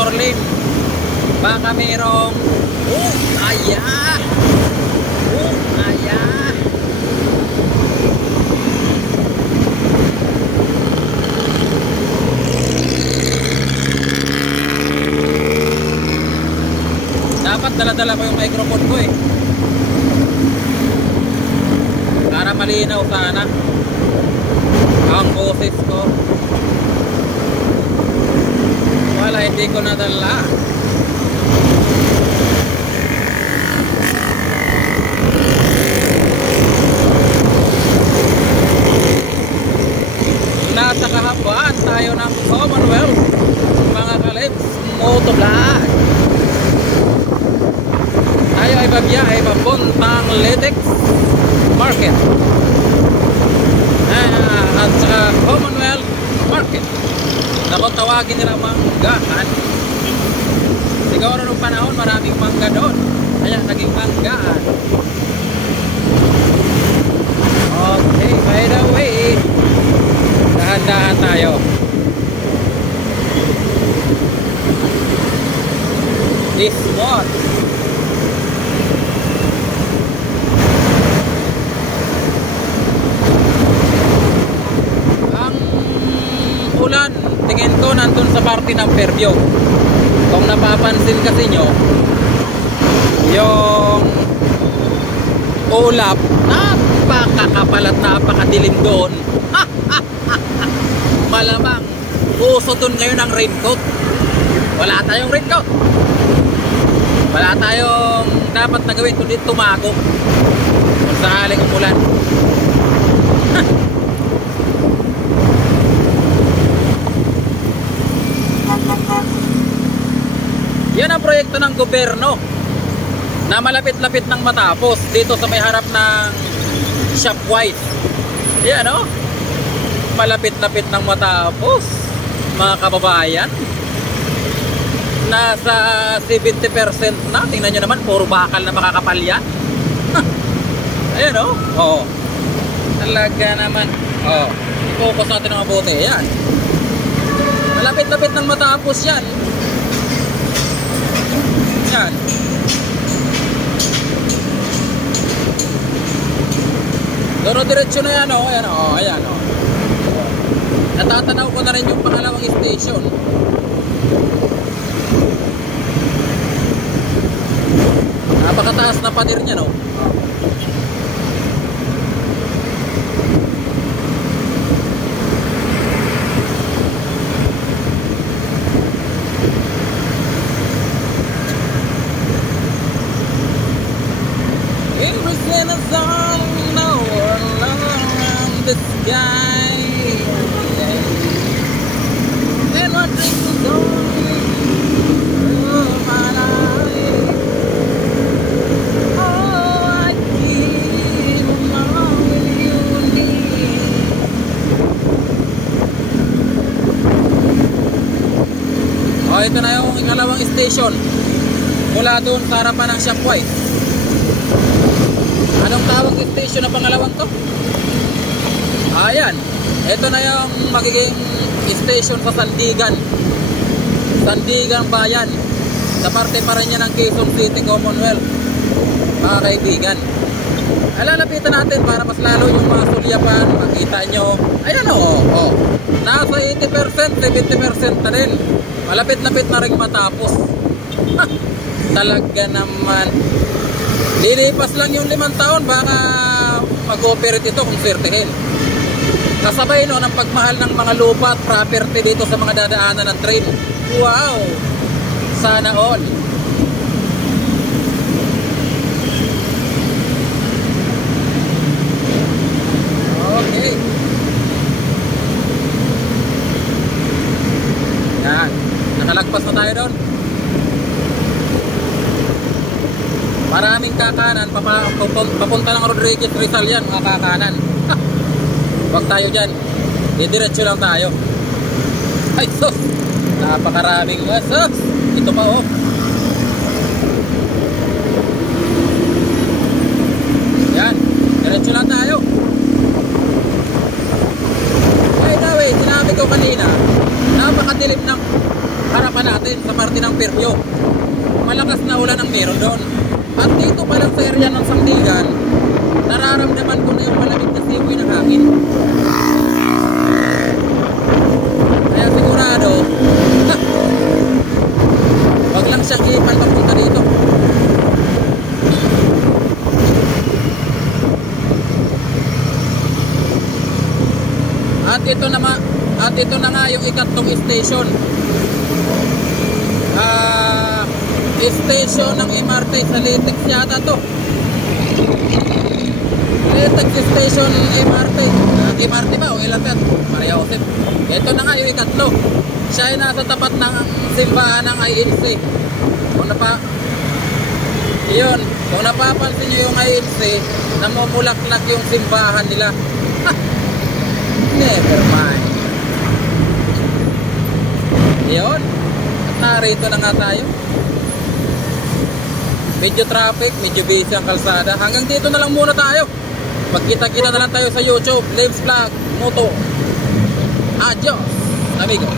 motor lane. Baka mayroong aya. Aya. Dapat dala-dala ko yung microphone ko eh, para malinaw sana ang boses ko. Wala, hindi ko nadala. Nasa kahabaan tayo ng Commonwealth, mga kalibs, motovlog. Tayo ay babiyahe papuntang Ledex Market at saka Commonwealth Market na kung tawagin nila manggahan. Siguro nung panahon maraming mangga doon, kaya naging manggaan. Okay, by the way, dahan-dahan tayo. This one, ang ulan tingin ko nandun sa parte ng Fairview. Kung napapansin kasi nyo, yung ulap napakakapal at napakadilim doon. Malamang uso dun ngayon ang raincoat. Wala tayong raincoat, wala tayong dapat na gawin kundi tumago kung sakaling umulan. Yan ang proyekto ng gobyerno na malapit-lapit nang matapos dito sa may harap ng Shopwise. Yan o, malapit-lapit nang matapos, mga kababayan. Nasa 70% na. Tingnan nyo naman, puro bakal na makakapal yan. Ayan o, oh. Talaga naman. Oh, i-focus natin ang mabuti. Yan, malapit-lapit nang matapos yan. Yan. Doro-diretso na yan o. Ayan o, ayan o. Natatanaw ko na rin yung pangalawang station. Napakataas na pader niya, no? Everything is on the sky, and my dreams is only my life. Oh, I keep on with you and me. Oh, ito na yung ikalawang station mula doon sa harapan ng Shopwise. Anong tawag yung station na pangalawang to? Ayan, ito na yung magiging station sa Sandigan, Sandigan Bayan, sa parte pa rin niya ng Quezon City Commonwealth, mga kaibigan. Alalapitan natin para mas lalo yung mga sulyapan. Makita nyo, ayan o, nasa 80%, 70% na rin. Malapit-lapit na rin matapos. Talaga naman. Lilipas lang yung 5 taon, baka mag-operate ito kung swertehin. Kasabay no ng pagmahal ng mga lupa at property dito sa mga dadaanan ng train. Wow! Sana all. Okay. Yan. Nakalagpas na tayo doon. Maraming kakanan, papunta ng Rodriguez Rizal yan, mga kakanan. Huwag tayo dyan, didiretso lang tayo. Ay sus, napakaraming sus. Ito pa oh. Yan, diretso lang tayo. By the way, sinabi ko kanina, napakadilim ng harapan natin sa parte At dito pa lang sa area ng Sandigan, nararamdaman ko na yung malamig na simoy ng hangin. Kaya sigurado, wag lang siyang ipan papunta dito. At ito na nga yung ikatlong station. Station ng MRT sa Litex yata to. Litex Station MRT. MRT ba o Elatet? Maria Josep. Ito na nga yung ikatlo. Siya ay nasa tapat ng simbahan ng INC. Kung napapansin nyo yung INC, namumulaklak yung simbahan nila. Never mind. Yun. At narito na nga tayo. Medyo traffic, medyo busy ang kalsada. Hanggang dito na lang muna tayo. Magkita-kita na lang tayo sa YouTube. Lives Vlog Moto. Adios, amigo.